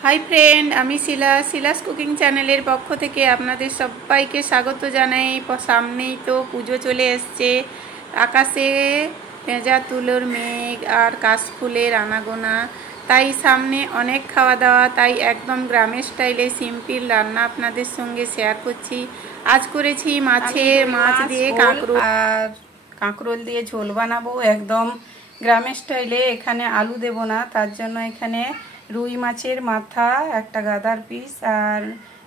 High friend आमी शिलास cooking channel पक्ष थेके आपनादेर सबाइके स्वागत जानाई। सामनेई तो पुजो चले एसेछे, आकाशे भेजा तुलोर मेघ और काशफुलेर आनागोना, ताई सामने अनेक खावा दावा, ताई एकदम ग्रामेर स्टाइले सिम्पल रान्ना आपनादेर संगे शेयर करछि। आज करेछि माछेर माछ दिए काঁকরোল और काঁকরোল दिए झोल बानाबो एकदम ग्रामेर स्टाइले। एखाने आलू देब ना, तार जोन्नो एखाने रुई माछेर माथा एक गादार पिस और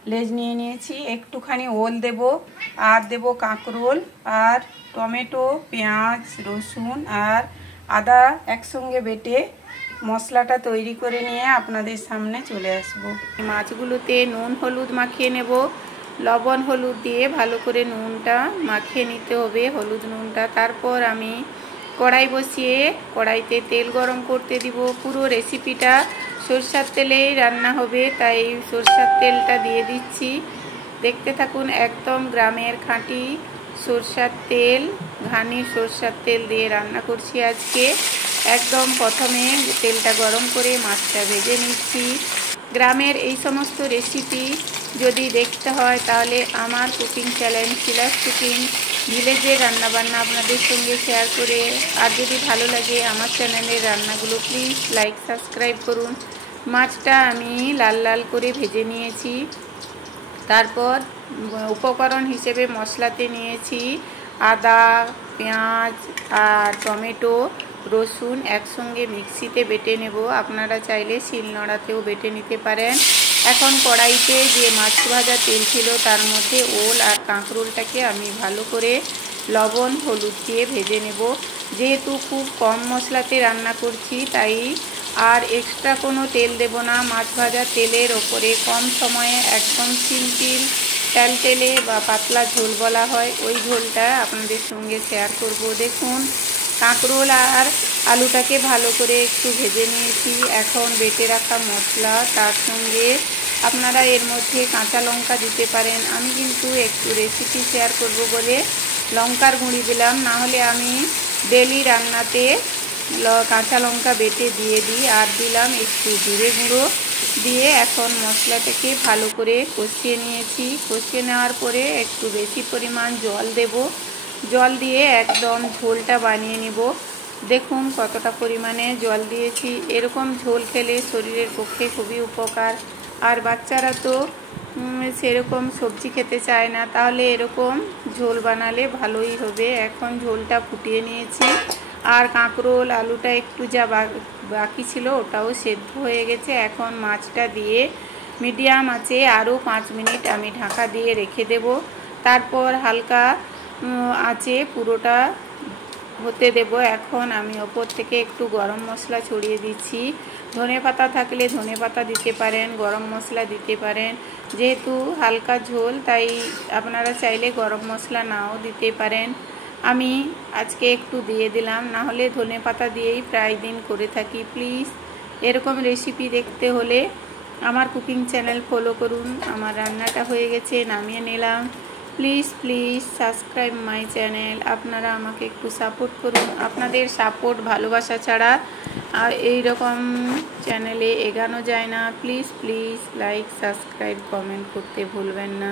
लेज निये निয়েছি। एकटूखानी ओल देब और देब काঁকরোল और टमेटो पेঁয়াজ रसुन और आदा एकसंगे बेटे मशलाटा तैरी करे निये आपनादेर सामने चले आसबो। माछगुलोते नुन हलुद माखिए नेब, लवण हलुद दिए भालो करे नुनटा माखिए निते होबे, हलुद नुनटा। तारपर आमी कड़ाई बसिए कड़ाईते तेल गरम करते দিব। पुरो रेसिपिटा সরষার তেলেই রান্না হবে, তাই সরষার তেলটা দিয়ে দিচ্ছি। দেখতে থাকুন, একদম গ্রামের খাঁটি সরষার তেল, ঘানি সরষার তেল দিয়ে রান্না করছি আজকে। একদম প্রথমে তেলটা গরম করে মাছটা ভেজে নিচ্ছি। গ্রামের এই সমস্ত রেসিপি যদি দেখতে হয় তাহলে আমার কুকিং চ্যানেল শিলাস কুকিং ভিলেজের রান্নাবান্না আপনাদের সঙ্গে শেয়ার করে, আর যদি ভালো লাগে আমার চ্যানেলের রান্নাগুলো প্লিজ লাইক সাবস্ক্রাইব করুন। মাছটা আমি লাল লাল করে ভেজে নিয়েছি। তারপর উপকরণ হিসেবে মশলাতে নিয়েছি আদা পেঁয়াজ আর টমেটো রসুন একসঙ্গে মিক্সিতে বেটে নেব। আপনারা চাইলে শিলনোড়াতেও বেটে নিতে পারেন। এখন কড়াইতে যে মাছ ভাজা তেল ছিল তার মধ্যে ওল আর কাঁকরোলটাকে আমি ভালো করে লবণ হলুদ দিয়ে ভেজে নেব। যেহেতু খুব কম মশলাতে রান্না করছি তাই আর এক্সট্রা কোনো তেল দেব না। মাছ ভাজা তেলের ওপরে কম সময়ে একদম সিম্পল তেলে বা পাতলা ঝোল বলা হয়, ওই ঝোলটা আপনাদের সঙ্গে শেয়ার করব। দেখুন, কাঁকরোল আর আলুটাকে ভালো করে একটু ভেজে নিয়েছি। এখন বেটে রাখা মশলা, তার সঙ্গে আপনারা এর মধ্যে কাঁচা লঙ্কা দিতে পারেন। আমি কিন্তু একটু রেসিপি শেয়ার করব বলে লঙ্কার গুঁড়ি দিলাম, না হলে আমি ডেলি রান্নাতে কাঁচা লঙ্কা বেটে দিয়ে দিই। আর দিলাম একটু জিরে গুঁড়ো দিয়ে এখন মশলাটাকে ভালো করে কষিয়ে নিয়েছি। কষিয়ে নেওয়ার পরে একটু বেশি পরিমাণ জল দেব। জল দিয়ে একদম ঝোলটা বানিয়ে নিব। দেখুন কতটা পরিমাণে জল দিয়েছি। এরকম ঝোল খেলে শরীরের পক্ষে খুবই উপকার। আর বাচ্চারা তো সেরকম সবজি খেতে চায় না, তাহলে এরকম ঝোল বানালে ভালোই হবে। এখন ঝোলটা ফুটিয়ে নিয়েছি আর কাঁকরোল আলুটা একটু যা বাকি ছিল ওটাও সেদ্ধ হয়ে গেছে। এখন মাছটা দিয়ে মিডিয়াম আঁচে আরও 5 মিনিট আমি ঢাকা দিয়ে রেখে দেব। তারপর হালকা আঁচে পুরোটা হতে দেব। এখন আমি ওপর থেকে একটু গরম মশলা ছড়িয়ে দিচ্ছি। ধনে পাতা থাকলে ধনে পাতা দিতে পারেন, গরম মশলা দিতে পারেন। যেহেতু হালকা ঝোল তাই আপনারা চাইলে গরম মশলা নাও দিতে পারেন। আমি আজকে একটু দিয়ে দিলাম, না হলে ধনে পাতা দিয়েই প্রায় দিন করে থাকি। প্লিজ এরকম রেসিপি দেখতে হলে আমার কুকিং চ্যানেল ফলো করুন। আমার রান্নাটা হয়ে গেছে, নামিয়ে নিলাম। Please please subscribe my channel. আপনারা আমাকে একটু সাপোর্ট করুন। আপনাদের সাপোর্ট ভালোবাসা ছাড়া আর এইরকম চ্যানেলে এগানো যায় না। Please please like subscribe comment করতে ভুলবেন না।